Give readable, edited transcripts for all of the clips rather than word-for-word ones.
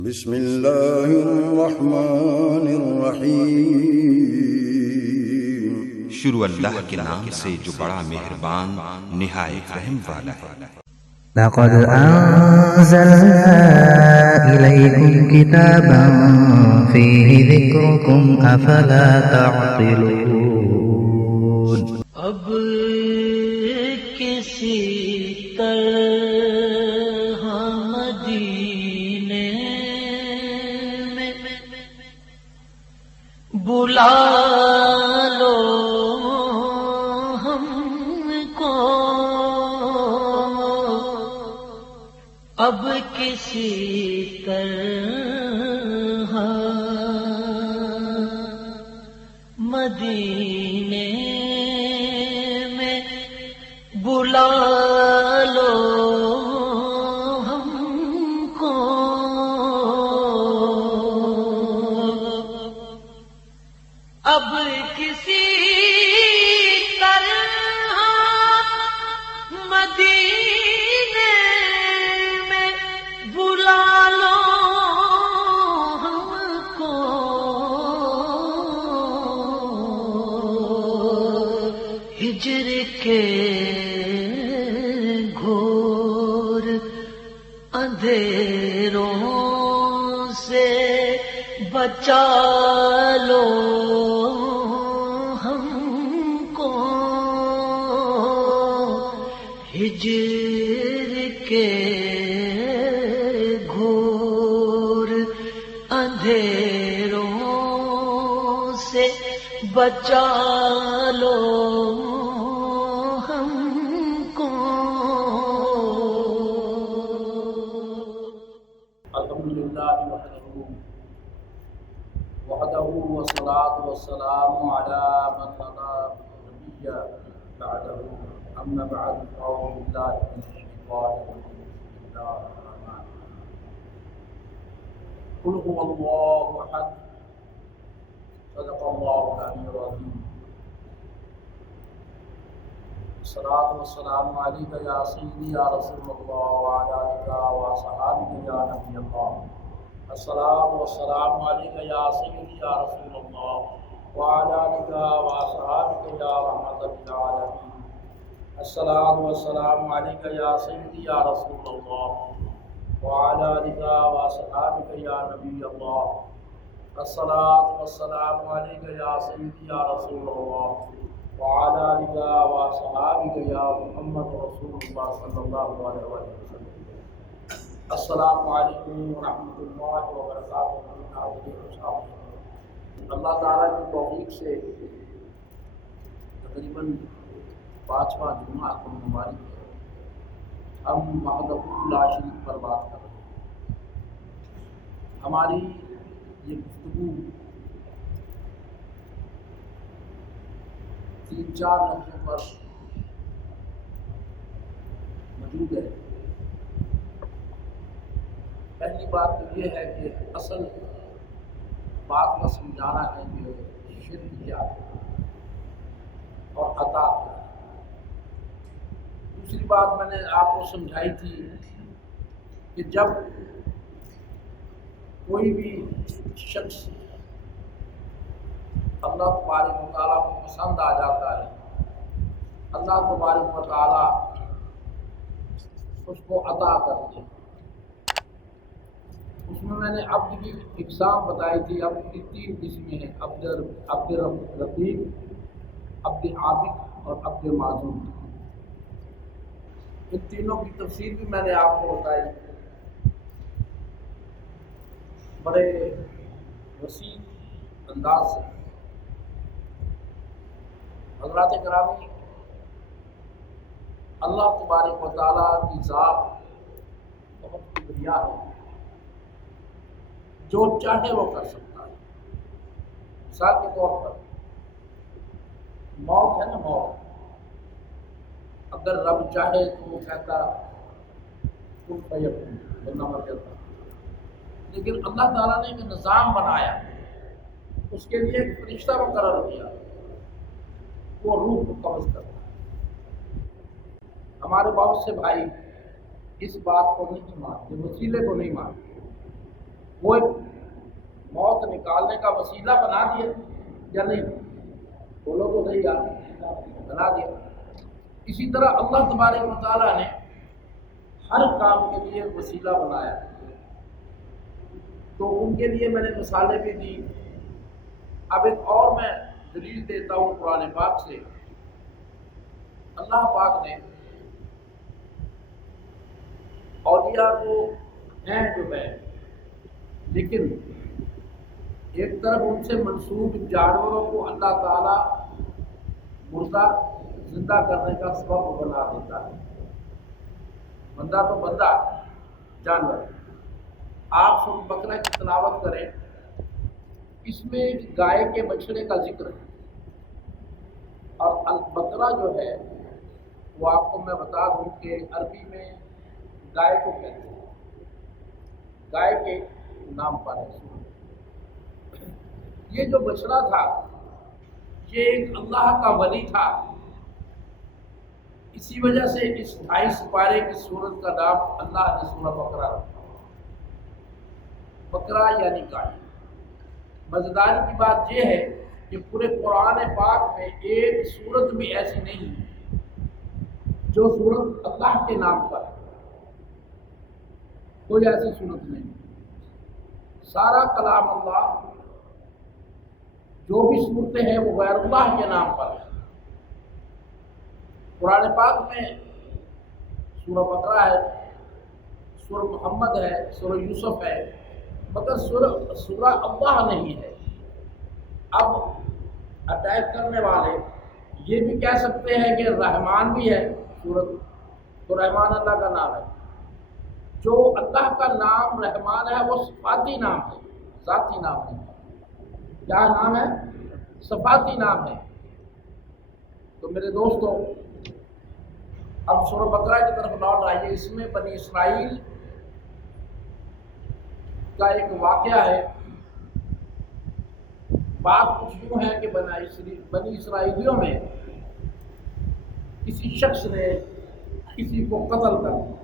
بسم اللہ الرحمن الرحیم۔ شروع اللہ کے نام سے جو بڑا مہربان نہایت رحم والا ہے۔ لقد أنزلنا إليكم كتابا فيه ذكركم أفلا تعقلون۔ اب کسی طرح مدینے میں بلا لو ہم کو، اب کسی طرح مدینے میں بلا لو ہم کو، اب کسی طرح مدینے میں بلا لو ہم کو، ہجر کے گھور اندھیروں سے بچا لو ہم کو، ہجر کے گھور اندھیروں سے بچا لو ہم کو۔ الحمدللہ وحدہ والصلاة والسلام علی من لا نبی بعدہ، اما بعد فاعوذ باللہ من الشیطان الرجیم، بسم اللہ الرحمن الرحیم، قل هو اللہ احد، صدق اللہ العلی العظیم، الصلاۃ والسلام علیک یا سیدی یا رسول اللہ وعلی آلک وصحابک یا نبی اللہ، الصلاۃ والسلام علیک یا سیدی یا رسول اللہ وعلی آلک وصحابک یا رحمۃ للعالمین، الصلاۃ والسلام علیک یا سیدی یا رسول اللہ وعلی آلک وصحابک یا نبی اللہ، الصلاۃ والسلام علیک یا سیدی یا رسول اللہ وعلی آلک وصحابک یا محمد رسول اللہ صلی اللہ علیہ وسلم۔ السلام علیکم ورحمۃ اللہ وبرکاتہ۔ اللہ تعالیٰ کی توفیق سے تقریباً 5واں جمعہ مبارک ہے، ہم وحدہ لا شریک پر بات کر رہے ہیں۔ ہماری یہ گفتگو 3-4 لفظوں پر موجود ہے۔ پہلی بات تو یہ ہے کہ اصل بات کا سمجھانا ہے کہ شرک کیا ہے اور عطا کیا ہے۔ دوسری بات میں نے آپ کو سمجھائی تھی کہ جب کوئی بھی شخص اللہ تبارک و تعالیٰ کو پسند آ جاتا ہے، اللہ تبارک و تعالیٰ اس کو عطا کرتے ہیں۔ اس میں نے عبد کی اقسام بتائی تھی، عبد کی 3 قسمیں ہیں، عبد رقیق، عبد عابد اور عبد معذور۔ ان تینوں کی تفسیر بھی میں نے آپ کو بتائی، بڑے وسیع انداز سے۔ حضرات گرامی، اللہ تبارک و تعالیٰ کی ذات بہت کبریا ہے، جو چاہے وہ کر سکتا ہے۔ مثال کے طور پر موت ہے نا، موت اگر رب چاہے تو وہ کہتا کن فیکون، بندہ مر جاتا، لیکن اللہ تعالیٰ نے ایک نظام بنایا، اس کے لیے ایک فرشتہ مقرر کیا، وہ روح کو قبض کرتا ہے۔ ہمارے بہت سے بھائی اس بات کو نہیں مانتے، وسیلے کو نہیں مانتے، وہ ایک موت نکالنے کا وسیلہ بنا دیا یا نہیں؟ بولو تو صحیح یار، بنا دیا۔ اسی طرح اللہ تبارک و تعالیٰ نے ہر کام کے لیے وسیلہ بنایا، تو ان کے لیے میں نے مثالیں بھی دی۔ اب ایک اور میں دلیل دیتا ہوں قرآن پاک سے۔ اللہ پاک نے اولیاء کو ہیں جو ہے، لیکن ایک طرف ان سے منسوب جانوروں کو اللہ تعالیٰ مردہ زندہ کرنے کا سبب بنا دیتا ہے۔ بندہ تو بندہ، جانور۔ آپ سورۃ بقرہ کی تلاوت کریں، اس میں ایک گائے کے بچڑے کا ذکر ہے، اور البقرہ جو ہے وہ آپ کو میں بتا دوں کہ عربی میں گائے کو کہتے ہیں، گائے کے نام پر ہے۔ یہ جو بچڑا تھا یہ ایک اللہ کا ولی تھا، اسی وجہ سے اس 28 پارے کی سورت کا نام اللہ نے سورہ بقرہ رکھا۔ بقرہ یعنی گائے۔ مزیداری کی بات یہ ہے کہ پورے قرآن پاک میں ایک سورت بھی ایسی نہیں جو سورت اللہ کے نام پر ہے، کوئی ایسی سورت نہیں۔ سارا کلام اللہ، جو بھی صورتیں ہیں وہ غیر اللہ کے نام پر ہے۔ قرآن پاک میں سورہ بقرہ ہے، سورہ محمد ہے، سورہ یوسف ہے، مگر سورہ اللہ نہیں ہے۔ اب اٹیک کرنے والے یہ بھی کہہ سکتے ہیں کہ رحمان بھی ہے سورت، تو رحمان اللہ کا نام ہے۔ جو اللہ کا نام رحمان ہے وہ صفاتی نام ہے، ذاتی نام ہے۔ کیا نام ہے؟ صفاتی نام ہے۔ تو میرے دوستو، اب سورہ بقرہ کی طرف لوٹ آئیے۔ اس میں بنی اسرائیل کا ایک واقعہ ہے۔ بات کچھ یوں ہے کہ بنی اسرائیلیوں میں کسی شخص نے کسی کو قتل کر دیا۔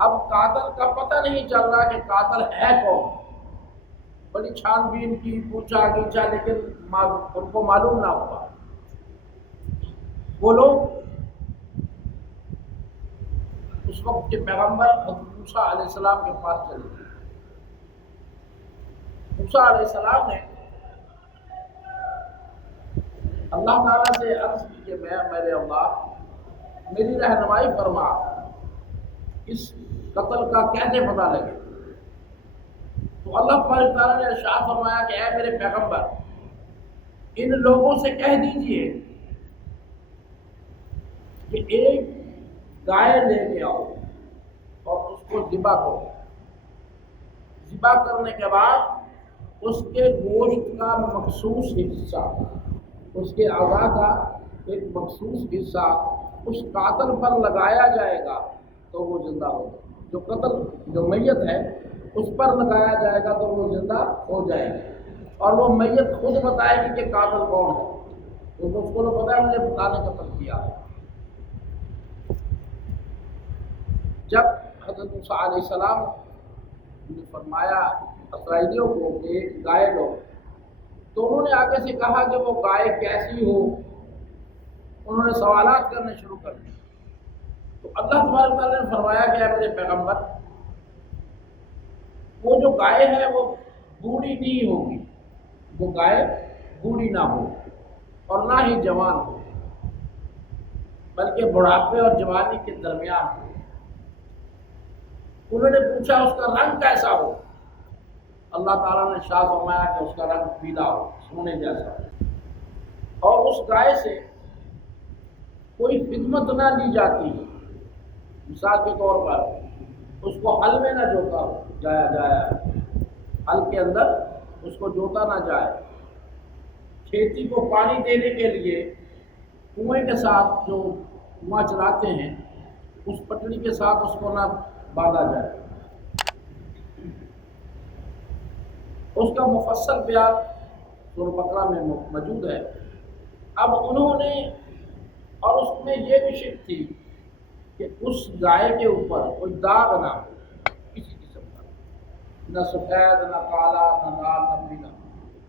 اب قاتل کا پتہ نہیں چل رہا کہ قاتل ہے کون۔ بڑی چھان بین کی، پوچھا گیچا، لیکن ان کو معلوم نہ ہوا۔ وہ لوگ اس وقت کے پیغمبر حضرت موسیٰ علیہ السلام کے پاس چلے گئے۔ موسیٰ علیہ السلام نے اللہ تعالیٰ سے عرض کی کہ میرے اللہ میری رہنمائی فرما، اس قتل کا کیسے پتہ لگے؟ تو اللہ تعالیٰ نے ارشاد فرمایا کہ اے میرے پیغمبر، ان لوگوں سے کہہ دیجئے کہ ایک گائے لے کے آؤ اور اس کو ذبح کرو۔ ذبح کرنے کے بعد اس کے گوشت کا مخصوص حصہ، اس کے اعضاء کا ایک مخصوص حصہ اس قاتل پر لگایا جائے گا تو وہ زندہ ہوگا۔ جو میت ہے اس پر لگایا جائے گا تو وہ زندہ ہو جائے گی، اور وہ میت خود بتائے گی کہ قاتل کون ہے، کیونکہ اس کو تو پتا ہے مجھے بتانے کا قتل کیا ہے۔ جب حضرت موسیٰ علیہ السلام نے فرمایا اسرائیلیوں کو کہ ایک گائے لو، تو انہوں نے آگے سے کہا کہ وہ گائے کیسی ہو، انہوں نے سوالات کرنے شروع کر دیے۔ تو اللہ تبارک تعالیٰ نے فرمایا کہ اے میرے پیغمبر، وہ جو گائے ہے وہ بوڑھی نہیں ہوگی، وہ گائے بوڑھی نہ ہو اور نہ ہی جوان ہو، بلکہ بڑھاپے اور جوانی کے درمیان ہو۔ انہوں نے پوچھا اس کا رنگ کیسا ہو؟ اللہ تعالیٰ نے ارشاد فرمایا کہ اس کا رنگ پیلا ہو، سونے جیسا ہو، اور اس گائے سے کوئی خدمت نہ لی جاتی ہے۔ مثال کے طور پر اس کو ہل میں نہ جوتا جایا، ہل کے اندر اس کو جوتا نہ جائے، کھیتی کو پانی دینے کے لیے کنویں کے ساتھ جو کنواں چلاتے ہیں اس پٹڑی کے ساتھ اس کو نہ باندھا جائے۔ اس کا مفصل بیان سورہ بقرہ میں موجود ہے۔ اب انہوں نے، اور اس میں یہ بھی شرط تھی کہ اس گائے کے اوپر کوئی داغ نہ ہو کسی قسم نہ سفید نہ کالا نہ لال نہ پیلا،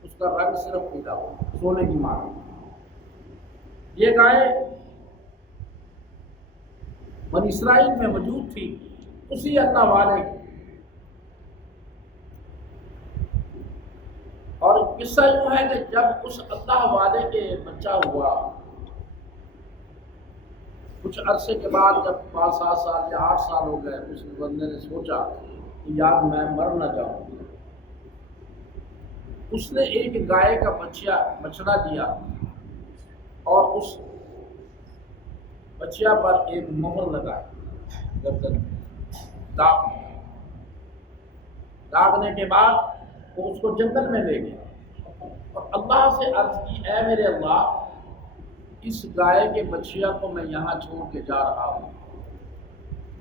اس کا رنگ صرف پیلا ہو، سونے کی ماں۔ یہ گائے بنی اسرائیل میں موجود تھی، اسی اللہ والے کی۔ اور قصہ یوں ہے کہ جب اس اللہ والے کے بچہ ہوا، کچھ عرصے کے بعد جب 5-7 سال یا 8 سال ہو گئے، اس بندے نے سوچا کہ یار میں مر نہ جاؤں۔ اس نے ایک گائے کا بچڑا لیا اور اس بچیا پر ایک مہر لگائی گردن میں، داغنے کے بعد وہ اس کو جنگل میں لے گیا اور اللہ سے عرض کی، اے میرے اللہ، اس گائے کے بچیا کو میں یہاں چھوڑ کے جا رہا ہوں،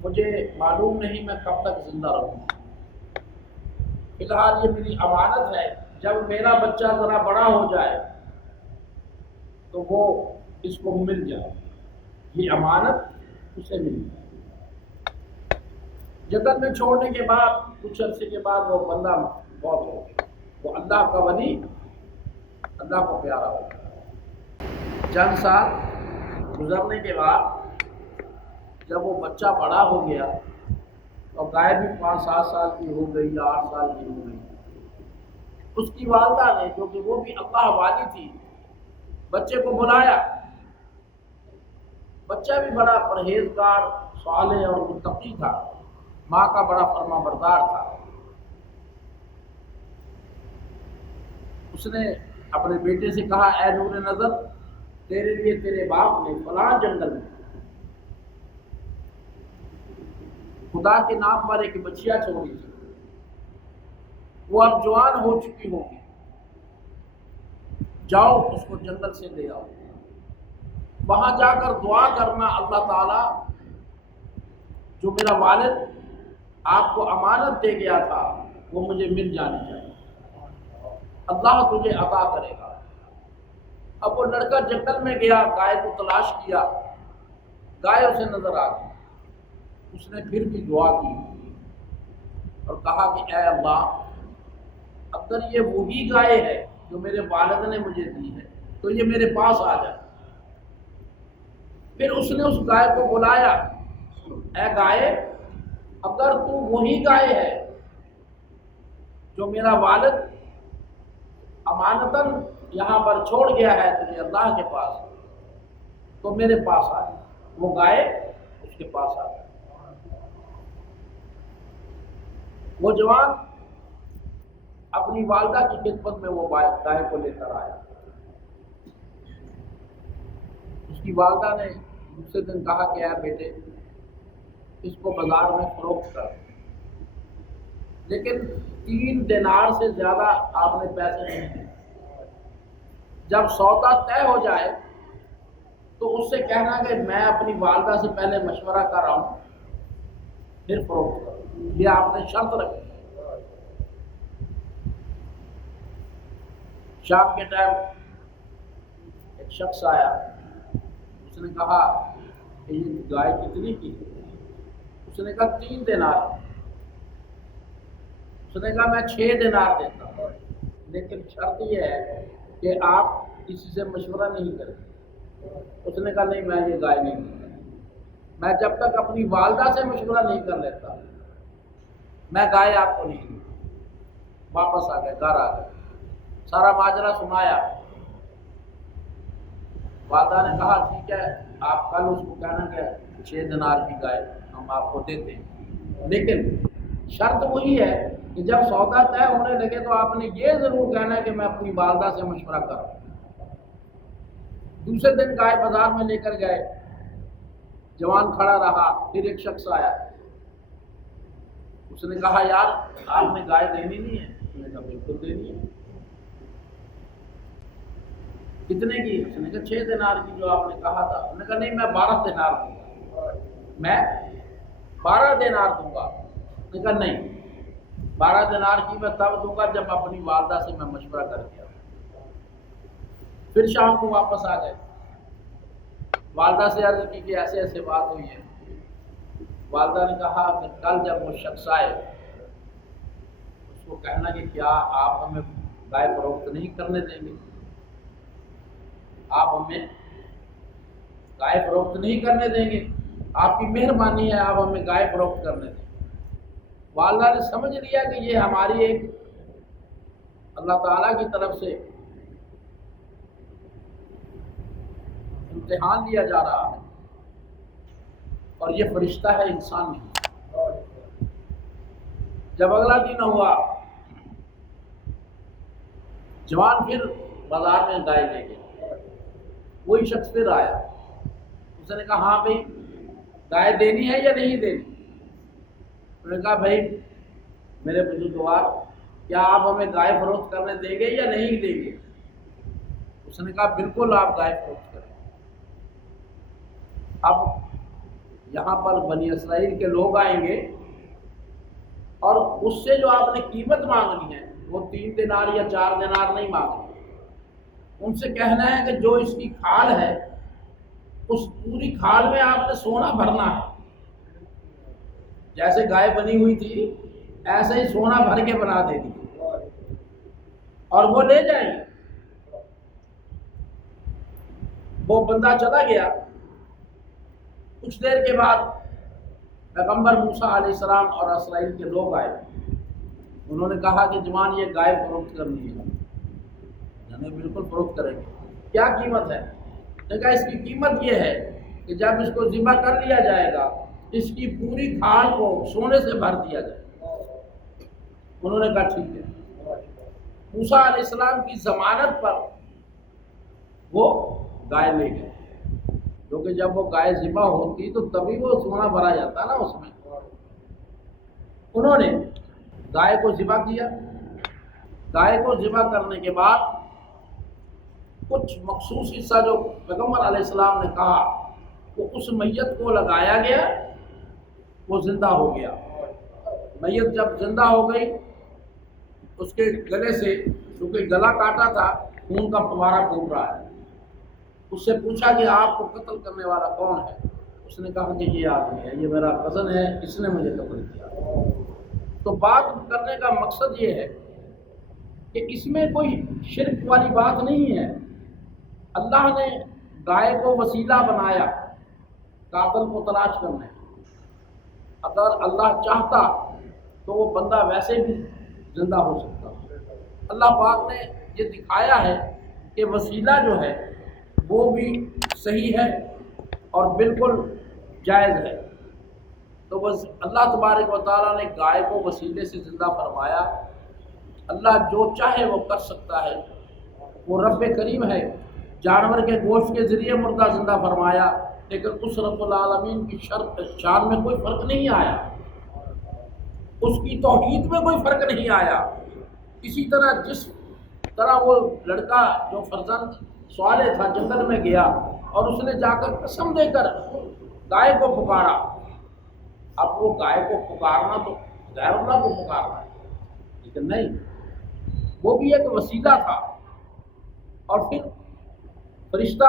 مجھے معلوم نہیں میں کب تک زندہ رہوں گا، فی الحال یہ میری امانت ہے، جب میرا بچہ ذرا بڑا ہو جائے تو وہ اس کو مل جائے، یہ امانت اسے مل جائے۔ جنگل میں چھوڑنے کے بعد کچھ عرصے کے بعد وہ بندہ بہت ہو گیا، وہ اللہ کا ولی، اللہ کو پیارا ہو گیا۔ چند سال گزرنے کے بعد جب وہ بچہ بڑا ہو گیا اور گائے بھی 5-7 سال کی ہو گئی یا 8 سال کی ہو گئی، اس کی والدہ نے، جو کہ وہ بھی اللہ والی تھی، بچے کو بلایا۔ بچہ بھی بڑا پرہیزگار، صالح اور متقی تھا، ماں کا بڑا فرما بردار تھا۔ اس نے اپنے بیٹے سے کہا، اے نور نظر، تیرے لیے تیرے باپ نے فلاں جنگل میں خدا کے نام پر ایک بچیا چھوڑی تھی، وہ اب جوان ہو چکی ہوگی، جاؤ اس کو جنگل سے لے آؤ، وہاں جا کر دعا کرنا، اللہ تعالیٰ جو میرا والد آپ کو امانت دے گیا تھا وہ مجھے مل جانی چاہیے، اللہ تجھے عطا کرے گا۔ اب وہ لڑکا جنگل میں گیا، گائے کو تلاش کیا، گائے اسے نظر آ گئی۔ اس نے پھر بھی دعا کی اور کہا کہ اے اللہ، اگر یہ وہی گائے ہے جو میرے والد نے مجھے دی ہے تو یہ میرے پاس آ جائے۔ پھر اس نے اس گائے کو بلایا، اے گائے، اگر تو وہی گائے ہے جو میرا والد امانتاً یہاں پر چھوڑ گیا ہے تجھے اللہ کے پاس، تو میرے پاس آ جائے۔ وہ گائے اس کے پاس آ گئی۔ وہ جوان اپنی والدہ کی خدمت میں وہ گائے کو لے کر آیا۔ اس کی والدہ نے دوسرے دن کہا کہ اے بیٹے، اس کو بازار میں فروخت کر، لیکن 3 دینار سے زیادہ آپ نے پیسے نہیں دیے۔ جب سودا طے ہو جائے تو اس سے کہنا کہ میں اپنی والدہ سے پہلے مشورہ کر رہا ہوں پھر فروخت کروں، یہ آپ نے شرط رکھی۔ شام کے ٹائم ایک شخص آیا، اس نے کہا کہ یہ گائے کتنی کی؟ اس نے کہا 3 دینار۔ اس نے کہا میں 6 دینار دیتا ہوں، لیکن شرط یہ ہے کہ آپ کسی سے مشورہ نہیں کریں۔ اس نے کہا نہیں، میں یہ گائے نہیں دوں، میں جب تک اپنی والدہ سے مشورہ نہیں کر لیتا میں گائے آپ کو نہیں دوں۔ واپس آ گئے، گھر آ گئے، سارا ماجرا سنایا۔ والدہ نے کہا ٹھیک ہے، آپ کل اس کو کہنا کہ 6 دینار کی گائے ہم آپ کو دیتے ہیں، لیکن شرط وہی ہے کہ جب سودا طے ہونے لگے تو آپ نے یہ ضرور کہنا ہے کہ میں اپنی والدہ سے مشورہ کروں۔ دوسرے دن گائے بازار میں لے کر گئے، جوان کھڑا رہا، پھر ایک شخص آیا، اس نے کہا یار آپ نے گائے دینی نہیں ہے؟ اس نے کہا بالکل دینی ہے۔ کتنے کی؟ اس نے کہا 6 دینار کی جو آپ نے کہا تھا۔ اس نے کہا نہیں، میں 12 دینار دوں گا، میں 12 دینار دوں گا۔ اس نے کہا نہیں، 12 دینار کی میں تب دوں گا جب اپنی والدہ سے میں مشورہ کر کے آؤں۔ پھر شام کو واپس آ گئے، والدہ سے عرض کی کہ ایسے ایسے بات ہوئی ہے۔ والدہ نے کہا کہ کل جب وہ شخص آئے، اس کو کہنا کہ کیا آپ ہمیں گائے فروخت نہیں کرنے دیں گے، آپ ہمیں گائے فروخت نہیں کرنے دیں گے، آپ کی مہربانی ہے آپ ہمیں گائے فروخت کرنے دیں۔ والدہ نے سمجھ لیا کہ یہ ہماری ایک اللہ تعالیٰ کی طرف سے امتحان لیا جا رہا ہے، اور یہ فرشتہ ہے، انسان نہیں۔ جب اگلا دن ہوا، جوان پھر بازار میں گائے لے گئے، وہی شخص پھر آیا، اس نے کہا ہاں بھائی گائے دینی ہے یا نہیں دینی؟ انہوں نے کہا بھائی میرے بزرگوار کیا آپ ہمیں گائے فروخت کرنے دیں گے یا نہیں دیں گے؟ اس نے کہا بالکل آپ گائے فروخت کریں۔ اب یہاں پر بنی اسرائیل کے لوگ آئیں گے اور اس سے جو آپ نے قیمت مانگنی ہے وہ 3 دینار یا 4 دینار نہیں مانگنی، ان سے کہنا ہے کہ جو اس کی کھال ہے اس پوری کھال میں آپ نے سونا بھرنا ہے، جیسے گائے بنی ہوئی تھی ایسے ہی سونا بھر کے بنا دے دی، اور وہ لے جائیں گے۔ وہ بندہ چلا گیا، کچھ دیر کے بعد پیغمبر موسیٰ علیہ السلام اور اسرائیل کے لوگ آئے، انہوں نے کہا کہ جوان یہ گائے فروخت کرنی ہے، یعنی بالکل فروخت کریں گے، کیا قیمت ہے؟ نے کہا اس کی قیمت یہ ہے کہ جب اس کو ذبح کر لیا جائے گا اس کی پوری کھال کو سونے سے بھر دیا جائے گا۔ انہوں نے کہا ٹھیک ہے۔ موسیٰ علیہ السلام کی ضمانت پر وہ گائے لے گئے، کیونکہ جب وہ گائے ذبح ہوتی تو تبھی وہ سونا بھرا جاتا نا اس میں۔ انہوں نے گائے کو ذبح کیا، گائے کو ذبح کرنے کے بعد کچھ مخصوص حصہ جو پیغمبر علیہ السلام نے کہا وہ اس میت کو لگایا گیا، وہ زندہ ہو گیا۔ میت جب زندہ ہو گئی اس کے گلے سے، کیونکہ گلا کاٹا تھا، خون کا فوارہ پھوٹ رہا ہے، اس سے پوچھا کہ آپ کو قتل کرنے والا کون ہے؟ اس نے کہا کہ یہ آدمی ہے، یہ میرا کزن ہے، اس نے مجھے قتل کیا۔ تو بات کرنے کا مقصد یہ ہے کہ اس میں کوئی شرک والی بات نہیں ہے۔ اللہ نے گائے کو وسیلہ بنایا قاتل کو تلاش کرنے، اگر اللہ چاہتا تو وہ بندہ ویسے بھی زندہ ہو سکتا۔ اللہ پاک نے یہ دکھایا ہے کہ وسیلہ جو ہے وہ بھی صحیح ہے اور بالکل جائز ہے۔ تو بس اللہ تبارک و تعالیٰ نے گائے کو وسیلے سے زندہ فرمایا۔ اللہ جو چاہے وہ کر سکتا ہے، وہ رب کریم ہے۔ جانور کے گوشت کے ذریعے مردہ زندہ فرمایا، لیکن اس رب العالمین کی شان میں کوئی فرق نہیں آیا، اس کی توحید میں کوئی فرق نہیں آیا۔ اسی طرح جس طرح وہ لڑکا جو فرزند صالح تھا جنگل میں گیا اور اس نے جا کر قسم دے کر گائے کو پکارا، اب وہ گائے کو پکارنا تو غیر اللہ کو پکارنا ہے، لیکن نہیں، وہ بھی ایک وسیلہ تھا۔ اور پھر فرشتہ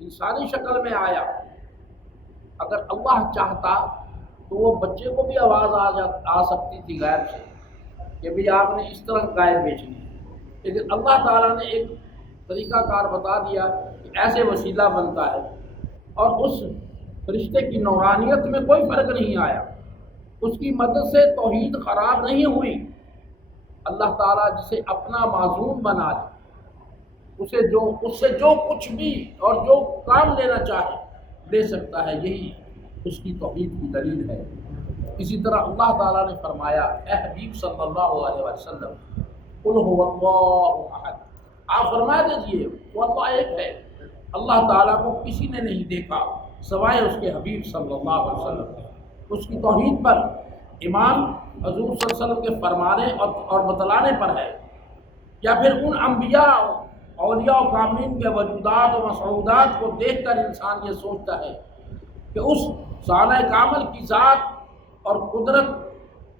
انسانی شکل میں آیا، اگر اللہ چاہتا تو وہ بچے کو بھی آواز آ سکتی تھی غیب سے کہ بھی آپ نے اس طرح گائے بیچنی ہے، لیکن اللہ تعالیٰ نے ایک طریقہ کار بتا دیا کہ ایسے وسیلہ بنتا ہے، اور اس فرشتے کی نورانیت میں کوئی فرق نہیں آیا، اس کی مدد سے توحید خراب نہیں ہوئی۔ اللہ تعالیٰ جسے اپنا معصوم بنا لے، اس سے جو کچھ بھی اور جو کام لینا چاہے لے سکتا ہے، یہی اس کی توحید کی دلیل ہے۔ اسی طرح اللہ تعالیٰ نے فرمایا، اے حبیب صلی اللہ علیہ وسلم، قل هو اللہ احد، آپ فرما دیجئے وہ اللہ ایک ہے۔ اللہ تعالیٰ کو کسی نے نہیں دیکھا سوائے اس کے حبیب صلی اللہ علیہ وسلم۔ اس کی توحید پر ایمان حضور صلی اللہ علیہ وسلم کے فرمانے اور بتلانے پر ہے، یا پھر ان انبیاء اولیاء و کاملین کے وجودات و مسعودات کو دیکھ کر انسان یہ سوچتا ہے کہ اس صانع کامل کی ذات اور قدرت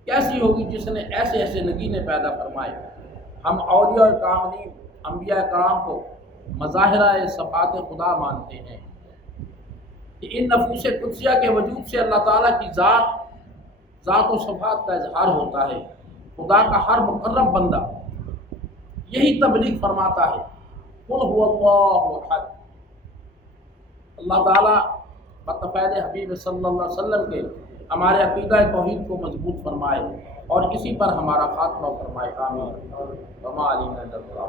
کیسی ہوگی جس نے ایسے ایسے نگینے پیدا فرمائے۔ ہم اولیاء و کاملین انبیاء کرام کو مظاہرہ صفات خدا مانتے ہیں کہ ان نفوس قدسیہ کے وجود سے اللہ تعالیٰ کی ذات و صفات کا اظہار ہوتا ہے۔ خدا کا ہر مقرب بندہ یہی تبلیغ فرماتا ہے، قل هو اللہ احد۔ اللہ تعالیٰ بطفیل حبیب صلی اللہ علیہ وسلم کے ہمارے عقیدہ توحید کو مضبوط فرمائے اور اسی پر ہمارا خاتمہ فرمائے، آمین۔ وما علینا الا البلاغ۔